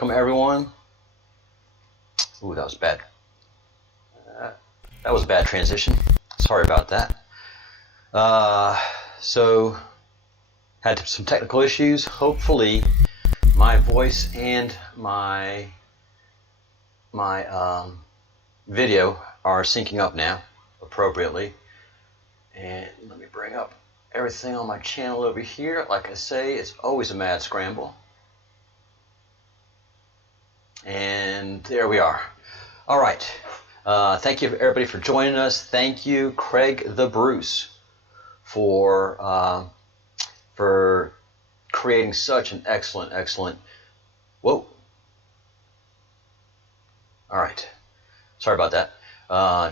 welcome everyone. Ooh, that was bad. That was a bad transition. Sorry about that. So, had some technical issues. Hopefully, my voice and my video are syncing up now appropriately. And let me bring up everything on my channel over here. Like I say, it's always a mad scramble. And there we are. All right. Thank you everybody for joining us. Thank you, Craig the Bruce, for creating such an excellent. Whoa. All right. Sorry about that.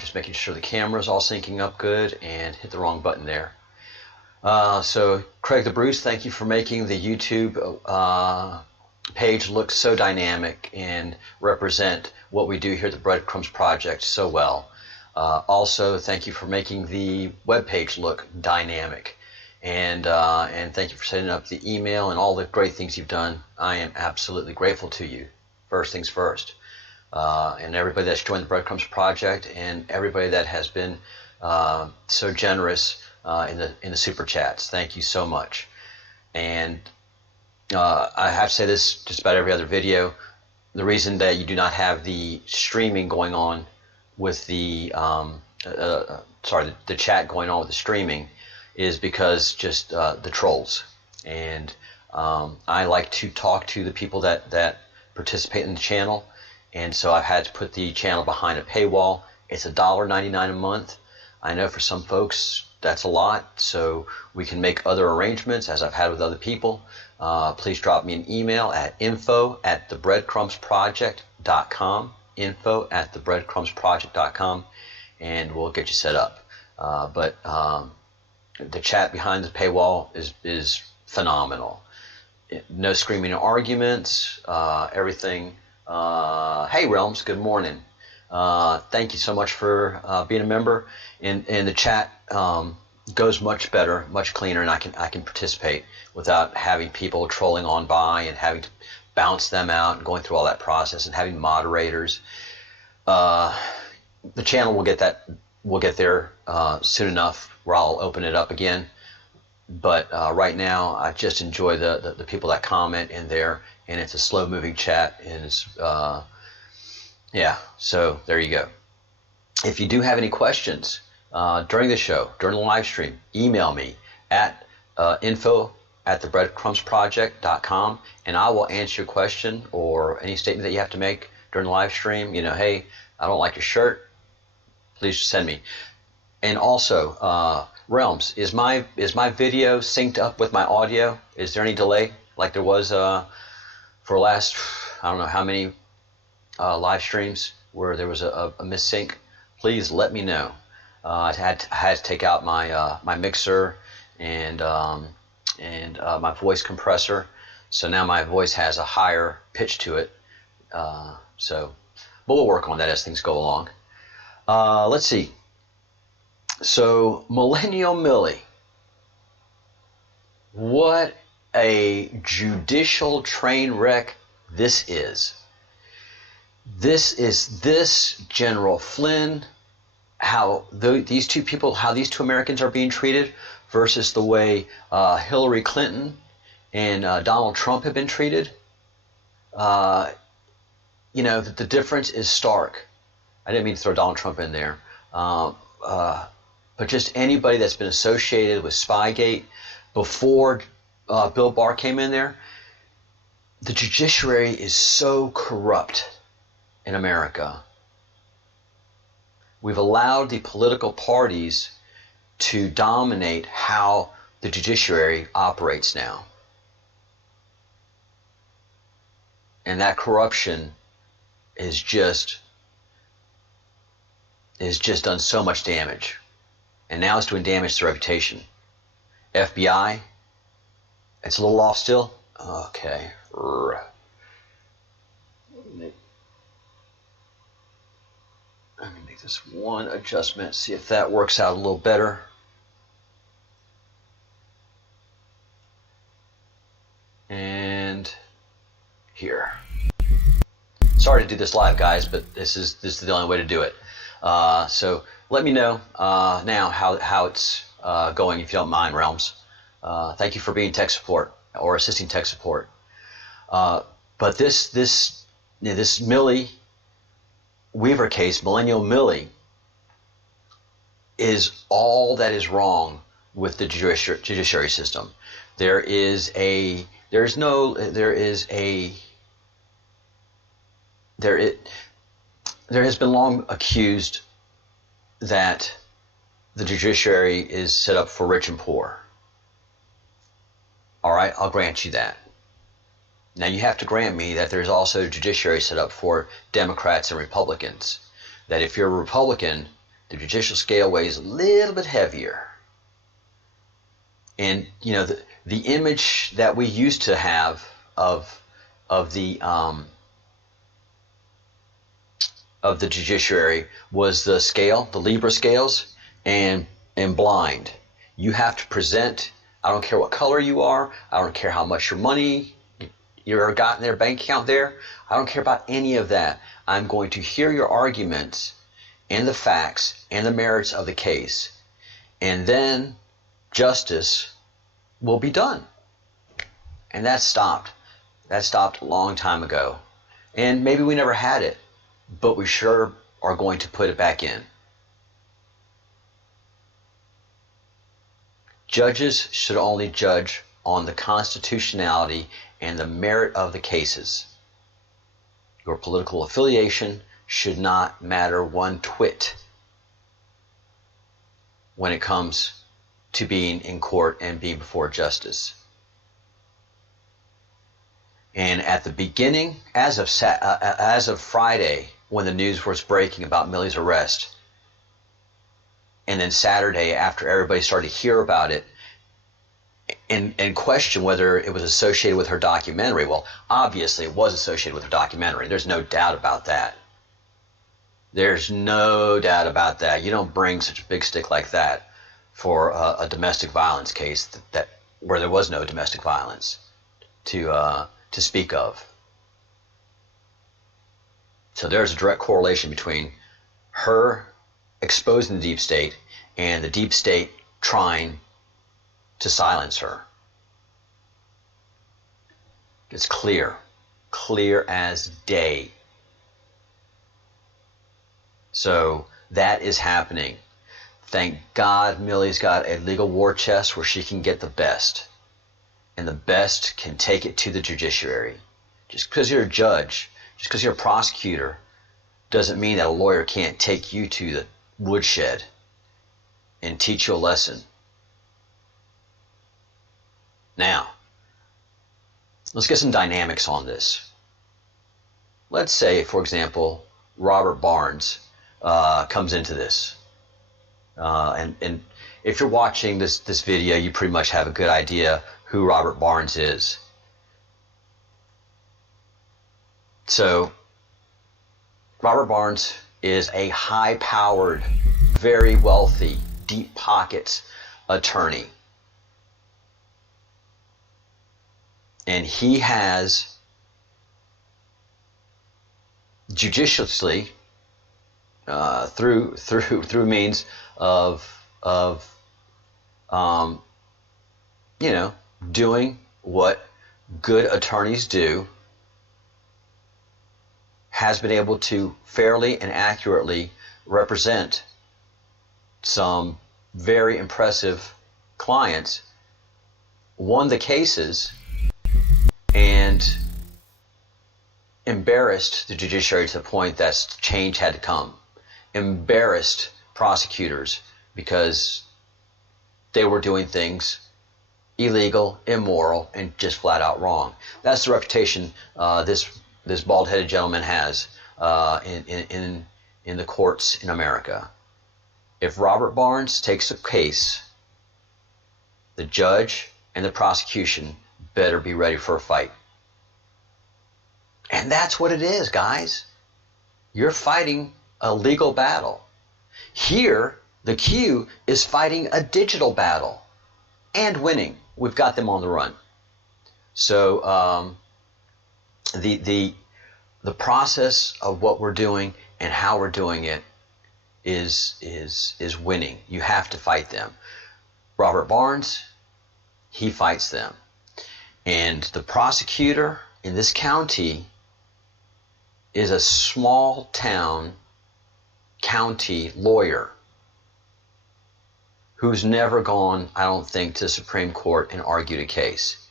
Just making sure the camera's all syncing up good and hit the wrong button there. So Craig the Bruce, thank you for making the YouTube page look so dynamic and represent what we do here at the Breadcrumbs Project so well. Also, thank you for making the web page look dynamic, and thank you for setting up the email and all the great things you've done. I am absolutely grateful to you. First things first. And everybody that's joined the Breadcrumbs Project, and everybody that has been so generous in the super chats. Thank you so much. And I have to say this just about every other video. The reason that you do not have the streaming going on with the the chat going on with the streaming is because just the trolls. And I like to talk to the people that participate in the channel. And so I've had to put the channel behind a paywall. It's $1.99 a month. I know for some folks that's a lot, so we can make other arrangements as I've had with other people. Please drop me an email at info@thebreadcrumbsproject.com, info@thebreadcrumbsproject.com, and we'll get you set up. But the chat behind the paywall is phenomenal. No screaming arguments, everything. Hey Realms, good morning. Thank you so much for being a member. And the chat goes much better, much cleaner, and I can participate without having people trolling on by and having to bounce them out and going through all that process and having moderators. The channel will get there soon enough where I'll open it up again. But right now, I just enjoy the people that comment in there. And it's a slow-moving chat, and it's yeah. So there you go. If you do have any questions during the show, during the live stream, email me at info@thebreadcrumbsproject.com, and I will answer your question or any statement that you have to make during the live stream. You know, hey, I don't like your shirt. Please send me. And also, Realms, is my video synced up with my audio? Is there any delay like there was for last, I don't know how many live streams where there was a missync? Please let me know. I had to take out my my mixer and my voice compressor, so now my voice has a higher pitch to it. But we'll work on that as things go along. Let's see. So Millennial Millie, what a judicial train wreck this is. This General Flynn, how these two Americans are being treated versus the way Hillary Clinton and Donald Trump have been treated. You know, the difference is stark. I didn't mean to throw Donald Trump in there. But just anybody that's been associated with Spygate before Bill Barr came in there, the judiciary is so corrupt in America. We've allowed the political parties to dominate how the judiciary operates now. And that corruption is just done so much damage. And now it's doing damage to reputation. FBI, it's a little off still. Okay. Let me make this one adjustment, see if that works out a little better. And here. sorry to do this live, guys, but this is the only way to do it. So let me know now how it's going, if you don't mind, Realms. Thank you for being tech support or assisting tech support. But this Millie Weaver case, Millennial Millie, is all that is wrong with the judiciary system. There has been long accused that the judiciary is set up for rich and poor. All right, I'll grant you that. Now you have to grant me that there's also a judiciary set up for Democrats and Republicans. That if you're a Republican, the judicial scale weighs a little bit heavier. And you know, the image that we used to have of the judiciary was the scale, the Libra scales, and blind. You have to present. I don't care what color you are. I don't care how much your money you're got in their bank account there. I don't care about any of that. I'm going to hear your arguments and the facts and the merits of the case, and then justice will be done. And that stopped. That stopped a long time ago. And maybe we never had it, but we sure are going to put it back in. Judges should only judge on the constitutionality and the merit of the cases. Your political affiliation should not matter one twit when it comes to being in court and being before justice. And at the beginning, as of Friday, when the news was breaking about Millie's arrest, and then Saturday after everybody started to hear about it and question whether it was associated with her documentary. Well, obviously it was associated with her documentary. There's no doubt about that. There's no doubt about that. You don't bring such a big stick like that for a domestic violence case that where there was no domestic violence to speak of. So there's a direct correlation between her exposing the deep state and the deep state trying to silence her. It's clear as day. So that is happening. Thank God Millie's got a legal war chest where she can get the best. And the best can take it to the judiciary. Just because you're a judge, just because you're a prosecutor, doesn't mean that a lawyer can't take you to the woodshed and teach you a lesson. Now, let's get some dynamics on this. Let's say, for example, Robert Barnes comes into this. And if you're watching this video, you pretty much have a good idea who Robert Barnes is. So, Robert Barnes is a high-powered, very wealthy, deep pockets attorney. And he has judiciously, through means of doing what good attorneys do, has been able to fairly and accurately represent some very impressive clients, won the cases, and embarrassed the judiciary to the point that change had to come. Embarrassed prosecutors because they were doing things illegal, immoral, and just flat out wrong. That's the reputation this bald-headed gentleman has in the courts in America. If Robert Barnes takes a case, the judge and the prosecution better be ready for a fight. And that's what it is, guys. You're fighting a legal battle. Here, the Q is fighting a digital battle and winning. We've got them on the run. So the the process of what we're doing and how we're doing it is winning. You have to fight them. Robert Barnes, he fights them. And the prosecutor in this county is a small town county lawyer who's never gone, I don't think, to the Supreme Court and argued a case.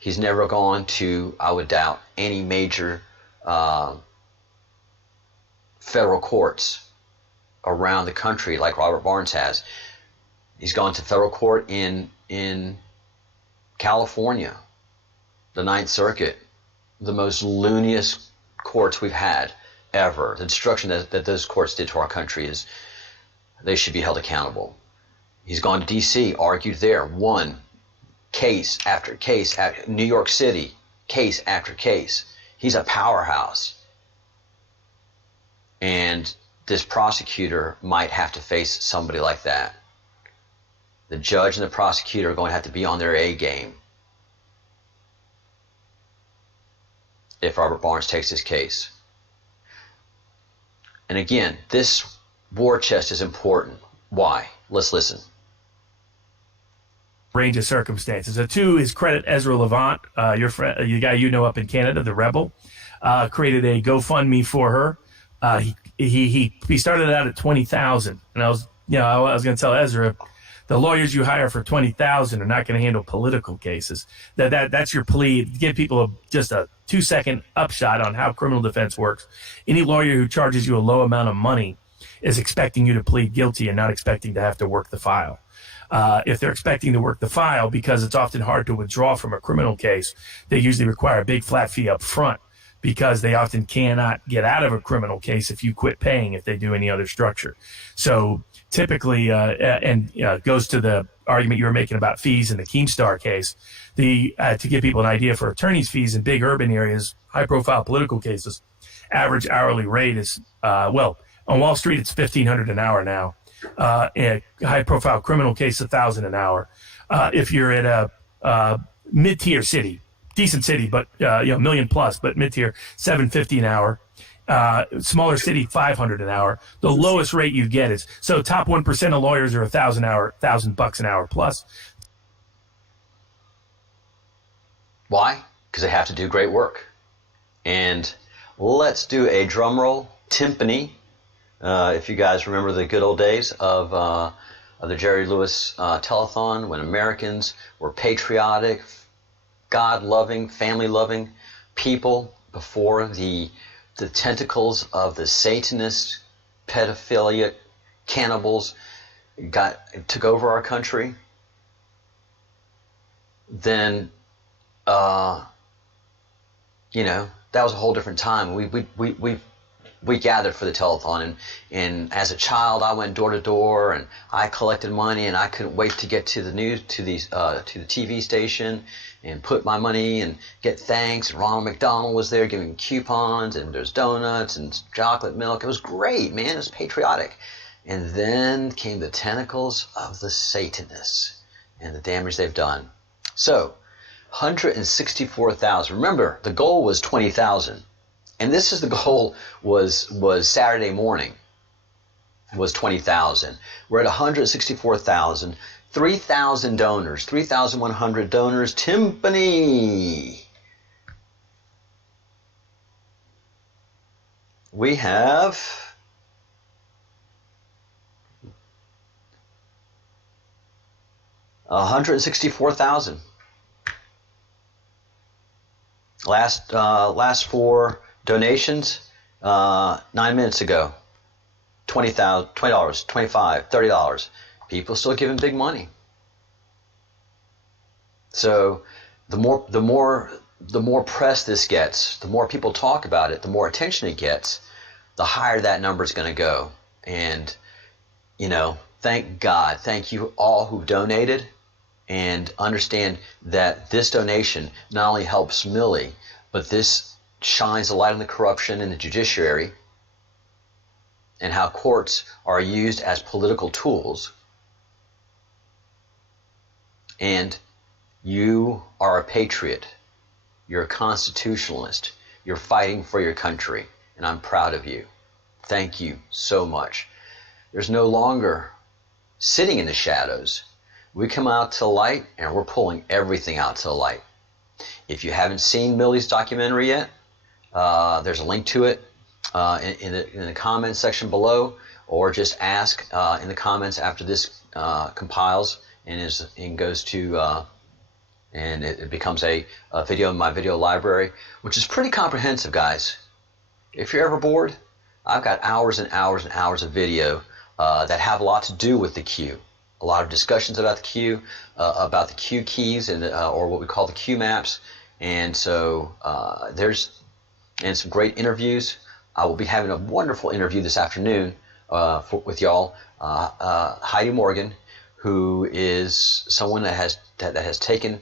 He's never gone to, I would doubt, any major federal courts around the country like Robert Barnes has. He's gone to federal court in California, the Ninth Circuit, the most looniest courts we've had ever. The destruction that those courts did to our country is, they should be held accountable. He's gone to D.C., argued there, won case after case, New York City, case after case. He's a powerhouse. And this prosecutor might have to face somebody like that. The judge and the prosecutor are going to have to be on their A game if Robert Barnes takes his case. And again, this war chest is important. Why? Let's listen. Range of circumstances. So to his credit, Ezra Levant, your friend, the guy you know up in Canada, the rebel, created a GoFundMe for her. He started out at 20,000, and I was going to tell Ezra, the lawyers you hire for 20,000 are not going to handle political cases. That's your plea. Give people just a 2-second upshot on how criminal defense works. Any lawyer who charges you a low amount of money is expecting you to plead guilty and not expecting to have to work the file. If they're expecting to work the file, because it's often hard to withdraw from a criminal case, they usually require a big flat fee up front, because they often cannot get out of a criminal case if you quit paying if they do any other structure. So typically, goes to the argument you were making about fees in the Keemstar case, to give people an idea for attorney's fees in big urban areas, high-profile political cases, average hourly rate is, on Wall Street, it's $1,500 an hour now. In a high-profile criminal case, $1,000 an hour. If you're at a mid-tier city, decent city, but million plus, but mid-tier, $750 an hour. Smaller city, $500 an hour. The lowest rate you get is, so top 1% of lawyers are $1,000 an hour plus. Why? Because they have to do great work. And let's do a drum roll, timpani. If you guys remember the good old days of the Jerry Lewis telethon, when Americans were patriotic, God-loving, family-loving people before the tentacles of the Satanist, pedophilia, cannibals took over our country, then that was a whole different time. We gathered for the telethon, and as a child, I went door to door, and I collected money, and I couldn't wait to get to the TV station and put my money and get thanks. And Ronald McDonald was there giving coupons, and there's donuts and chocolate milk. It was great, man. It was patriotic. And then came the tentacles of the Satanists and the damage they've done. So, 164,000. Remember, the goal was 20,000. And this is the goal was Saturday morning, was 20,000. We're at 164,000, 3,000 donors, 3,100 donors, timpani. We have 164,000. Last four donations 9 minutes ago. $20, $25, $30. People still giving big money. So the more press this gets, the more people talk about it, the more attention it gets, the higher that number is going to go. And thank God, thank you all who donated, and understand that this donation not only helps Millie, but this shines a light on the corruption in the judiciary and how courts are used as political tools. And you are a patriot. You're a constitutionalist. You're fighting for your country, and I'm proud of you. Thank you so much. There's no longer sitting in the shadows. We come out to the light, and we're pulling everything out to the light. If you haven't seen Millie's documentary yet, there's a link to it in the comments section below, or just ask in the comments after this compiles and goes to and it becomes a video in my video library, which is pretty comprehensive, guys. If you're ever bored, I've got hours and hours and hours of video that have a lot to do with the Q. A lot of discussions about the Q, about the Q keys and or what we call the Q maps, and so there's some great interviews. I will be having a wonderful interview this afternoon with y'all. Heidi Morgan, who is someone that has taken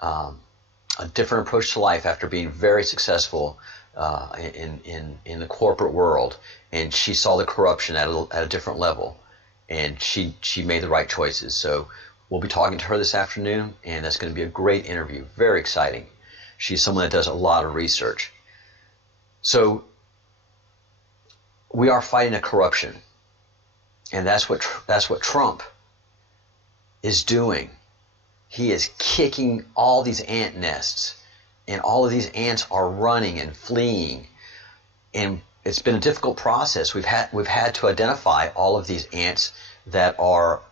a different approach to life after being very successful in the corporate world, and she saw the corruption at a different level, and she made the right choices. So we'll be talking to her this afternoon, and that's going to be a great interview. Very exciting. She's someone that does a lot of research. So we are fighting a corruption, and that's what Trump is doing. He is kicking all these ant nests, and all of these ants are running and fleeing, and it's been a difficult process. We've had to identify all of these ants that are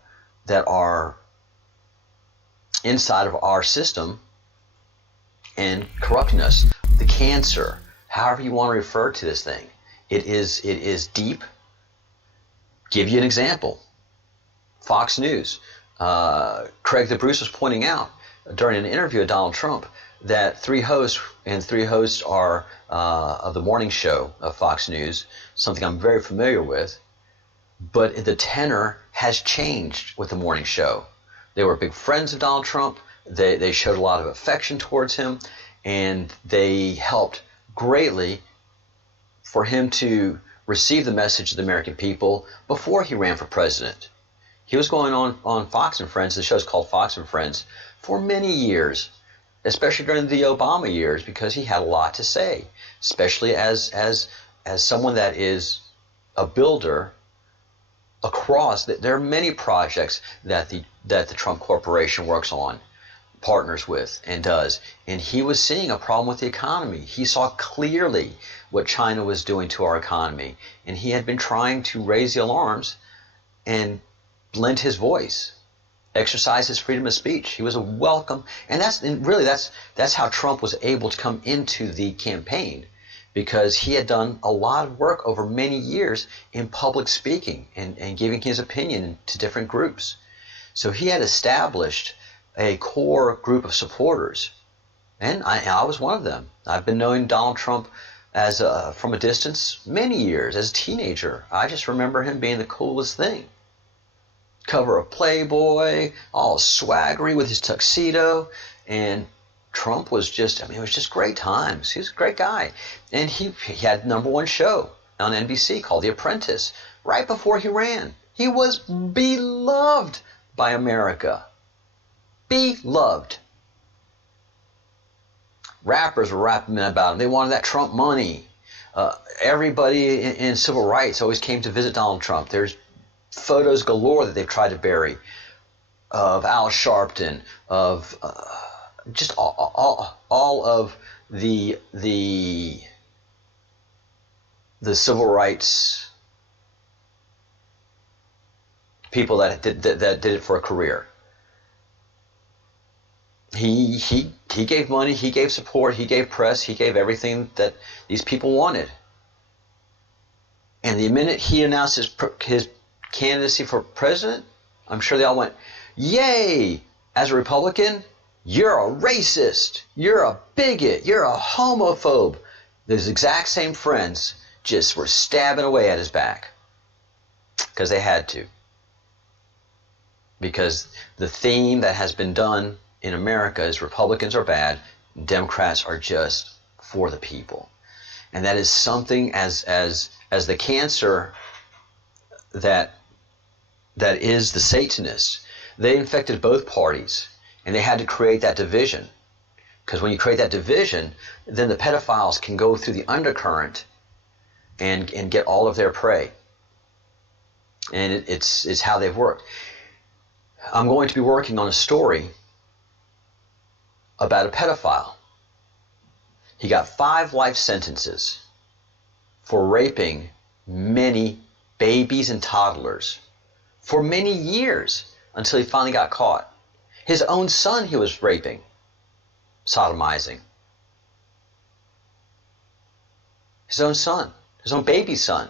inside of our system and corrupting us. The cancer, however you want to refer to this thing, it is deep. Give you an example. Fox News. Craig the Bruce was pointing out during an interview with Donald Trump that three hosts are of the morning show of Fox News, something I'm very familiar with, but the tenor has changed with the morning show. They were big friends of Donald Trump. They showed a lot of affection towards him, and they helped greatly for him to receive the message of the American people before he ran for president. He was going on Fox and Friends, the show's called Fox and Friends, for many years, especially during the Obama years, because he had a lot to say, especially as someone that is a builder across. There are many projects that the Trump Corporation works on, partners with, and does. And he was seeing a problem with the economy. He saw clearly what China was doing to our economy, and he had been trying to raise the alarms and lend his voice, exercise his freedom of speech. He was a welcome, and that's how Trump was able to come into the campaign, because he had done a lot of work over many years in public speaking and giving his opinion to different groups. So he had established a core group of supporters, and I was one of them. I've been knowing Donald Trump from a distance many years. As a teenager, I just remember him being the coolest thing. Cover of Playboy, all swaggery with his tuxedo, and Trump was just, it was just great times. He was a great guy. And he had #1 show on NBC called The Apprentice right before he ran. He was beloved by America. Beloved. Rappers were rapping about him. They wanted that Trump money. Everybody in civil rights always came to visit Donald Trump. There's photos galore that they've tried to bury of Al Sharpton, of just all of the civil rights people that did it for a career. He gave money, he gave support, he gave press, he gave everything that these people wanted. And the minute he announced his candidacy for president, I'm sure they all went, yay! As a Republican, you're a racist, you're a bigot, you're a homophobe. Those exact same friends just were stabbing away at his back because they had to. Because the theme that has been done in America is Republicans are bad, Democrats are just for the people. And that is something as the cancer that is the Satanists. They infected both parties, and they had to create that division. Because when you create that division, then the pedophiles can go through the undercurrent and get all of their prey. And it's how they've worked. I'm going to be working on a story about a pedophile. He got 5 life sentences for raping many babies and toddlers for many years until he finally got caught. His own son he was raping, sodomizing. His own son, his own baby son.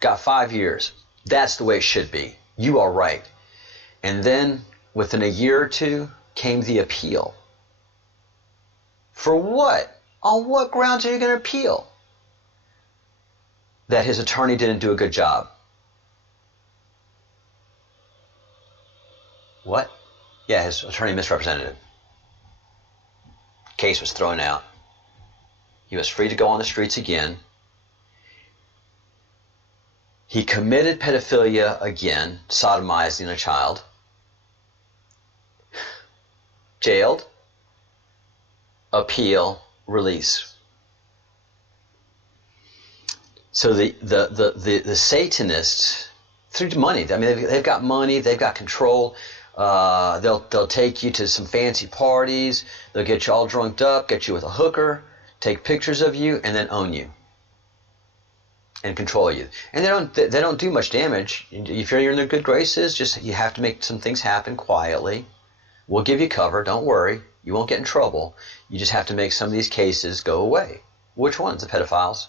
Got 5 years. That's the way it should be. You are right. And then within a year or two came the appeal. For what? On what grounds are you going to appeal? That his attorney didn't do a good job. What? Yeah, his attorney misrepresented him. Case was thrown out. He was free to go on the streets again. He committed pedophilia again, sodomizing a child. Jailed. Appeal. Release. So the Satanists, through money, I mean, they've got money, they've got control. They'll take you to some fancy parties. They'll get you all drunked up, get you with a hooker, take pictures of you, and then own you and control you. And they don't do much damage. If you're in their good graces, just you have to make some things happen quietly. We'll give you cover. Don't worry. You won't get in trouble. You just have to make some of these cases go away. Which ones? The pedophiles.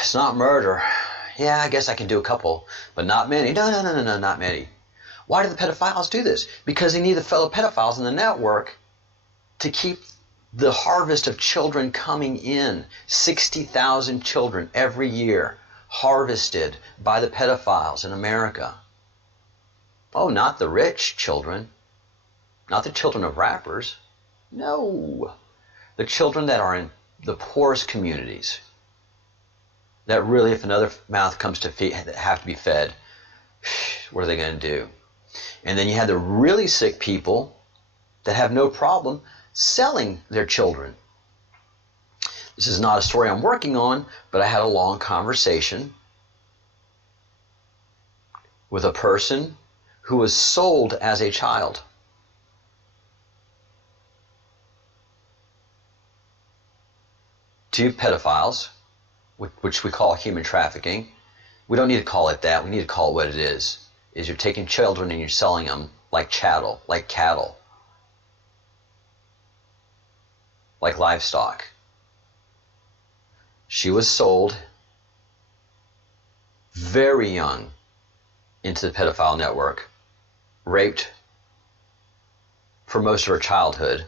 It's not murder. Yeah, I guess I can do a couple, but not many. No, not many. Why do the pedophiles do this? Because they need the fellow pedophiles in the network to keep the harvest of children coming in. 60,000 children every year harvested by the pedophiles in America. Oh, not the rich children. Not the children of rappers. No. The children that are in the poorest communities. That really, if another mouth comes to feed, have to be fed, what are they going to do? And then you have the really sick people that have no problem selling their children. This is not a story I'm working on, but I had a long conversation with a person who was sold as a child. To pedophiles, which we call human trafficking. We don't need to call it that. We need to call it what it is you're taking children and you're selling them like chattel, like cattle, like livestock. She was sold very young into the pedophile network, raped for most of her childhood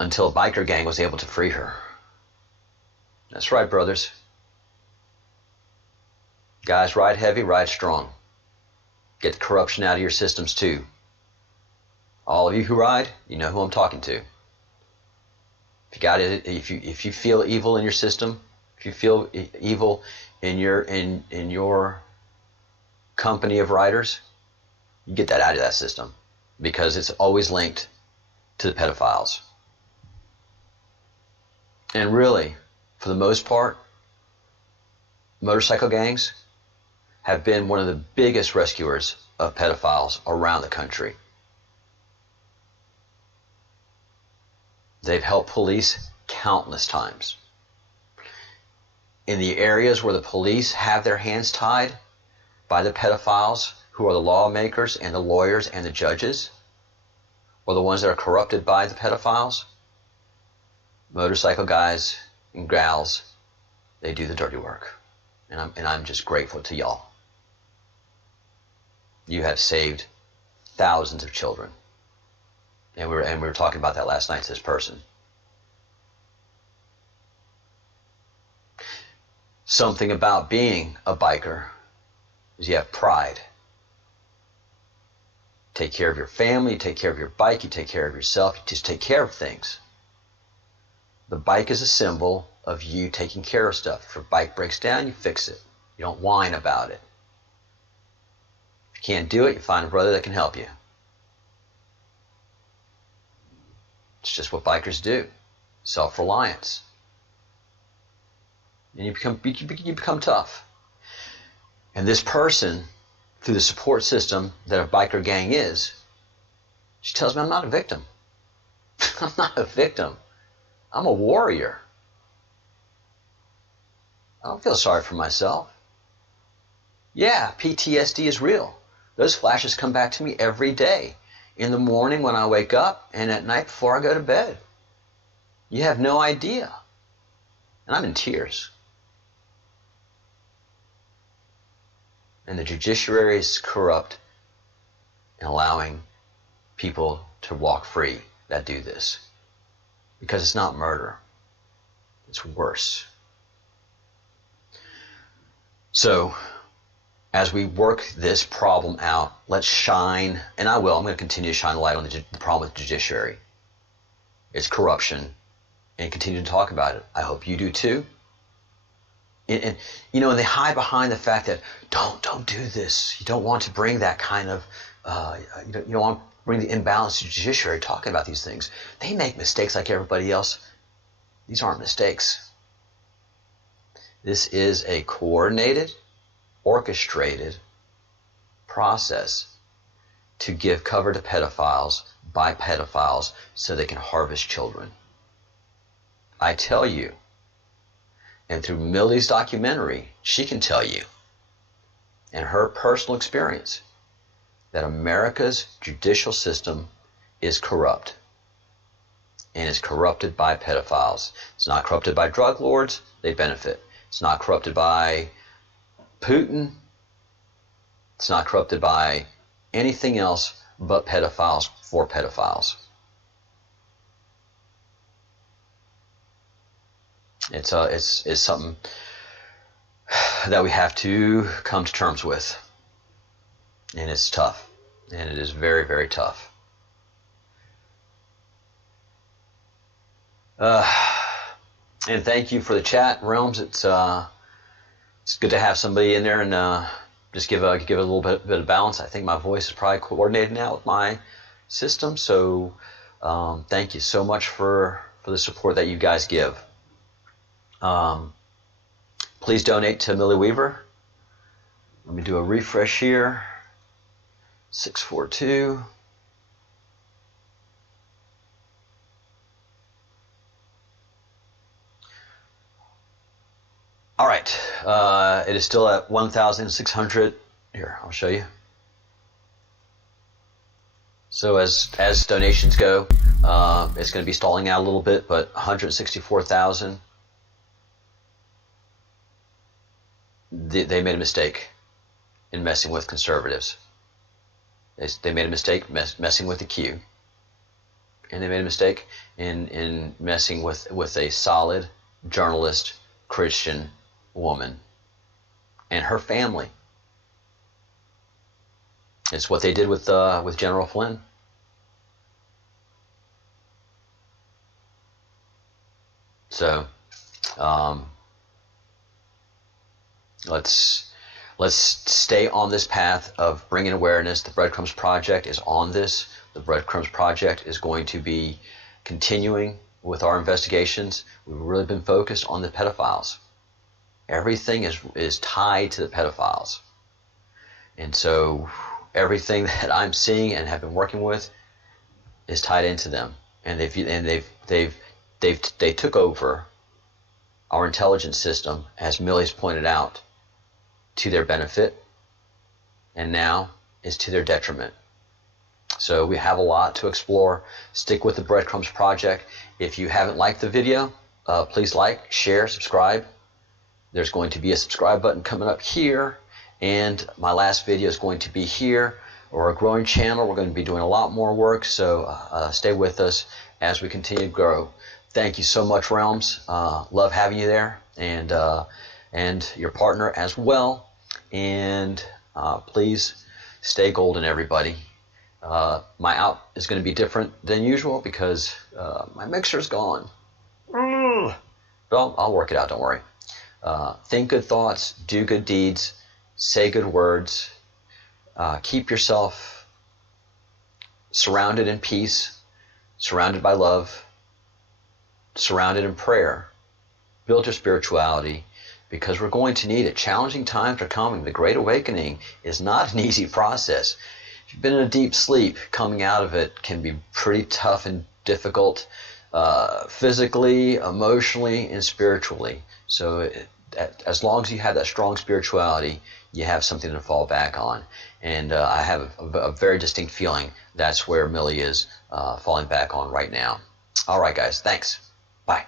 until a biker gang was able to free her. That's right, brothers. Guys, ride heavy, ride strong. Get the corruption out of your systems too. All of you who ride, you know who I'm talking to. If you got it, if you feel evil in your system, if you feel evil in your company of riders, you get that out of that system, because it's always linked to the pedophiles. And really, for the most part, motorcycle gangs have been one of the biggest rescuers of pedophiles around the country. They've helped police countless times. In the areas where the police have their hands tied by the pedophiles, who are the lawmakers and the lawyers and the judges, or the ones that are corrupted by the pedophiles, motorcycle guys and gals, they do the dirty work. And I'm just grateful to y'all. You have saved thousands of children. And we were talking about that last night to this person. Something about being a biker is you have pride. Take care of your family, you take care of your bike, you take care of yourself, you just take care of things. The bike is a symbol of you taking care of stuff. If your bike breaks down, you fix it. You don't whine about it. If you can't do it, you find a brother that can help you. It's just what bikers do. Self-reliance. And you become tough. And this person, through the support system that a biker gang is, she tells me I'm not a victim. I'm not a victim. I'm a warrior. I don't feel sorry for myself. Yeah, PTSD is real. Those flashes come back to me every day. In the morning when I wake up and at night before I go to bed. You have no idea. And I'm in tears. And the judiciary is corrupt in allowing people to walk free that do this. Because it's not murder. It's worse. So, as we work this problem out, let's shine, and I'm going to continue to shine a light on the problem with the judiciary. It's corruption, and continue to talk about it. I hope you do too. And you know, and they hide behind the fact that don't do this. You don't want to bring that kind of, you don't want to bring the imbalance to the judiciary talking about these things. They make mistakes like everybody else. These aren't mistakes. This is a coordinated, orchestrated process to give cover to pedophiles by pedophiles so they can harvest children. I tell you, and through Millie's documentary, she can tell you, and her personal experience, that America's judicial system is corrupt. And is corrupted by pedophiles. It's not corrupted by drug lords, they benefit. It's not corrupted by Putin. It's not corrupted by anything else but pedophiles for pedophiles. It's something that we have to come to terms with. And it's tough. And it is very, very tough. And thank you for the chat, Realms. It's good to have somebody in there and just give a little bit of balance. I think my voice is probably coordinated now with my system. So thank you so much for the support that you guys give. Please donate to Millie Weaver. Let me do a refresh here. 642. All right, it is still at 1,600. Here, I'll show you. So as donations go, it's going to be stalling out a little bit, but 164,000. They made a mistake in messing with conservatives. They made a mistake messing with the Q, and they made a mistake in messing with a solid journalist, Christian woman and her family. It's what they did with General Flynn. So let's stay on this path of bringing awareness. The Breadcrumbs Project is on this. The Breadcrumbs Project is going to be continuing with our investigations. We've really been focused on the pedophiles. Everything is tied to the pedophiles. And so everything that I'm seeing and have been working with is tied into them. And they took over our intelligence system, as Millie's pointed out, to their benefit, and now is to their detriment. So we have a lot to explore. Stick with the Breadcrumbs Project. If you haven't liked the video, please like, share, subscribe. There's going to be a subscribe button coming up here, and my last video is going to be here. We're a growing channel. We're going to be doing a lot more work, so stay with us as we continue to grow. Thank you so much, Realms. Love having you there, and your partner as well. And please stay golden, everybody. My out is going to be different than usual because my mixer's gone. But I'll work it out, don't worry. Think good thoughts, do good deeds, say good words, Keep yourself surrounded in peace, surrounded by love, surrounded in prayer. Build your spirituality, because we're going to need it. Challenging times are coming. The Great Awakening is not an easy process. If you've been in a deep sleep, coming out of it can be pretty tough and difficult, physically, emotionally, and spiritually. So as long as you have that strong spirituality, you have something to fall back on. And I have a very distinct feeling that's where Millie is falling back on right now. All right, guys. Thanks. Bye.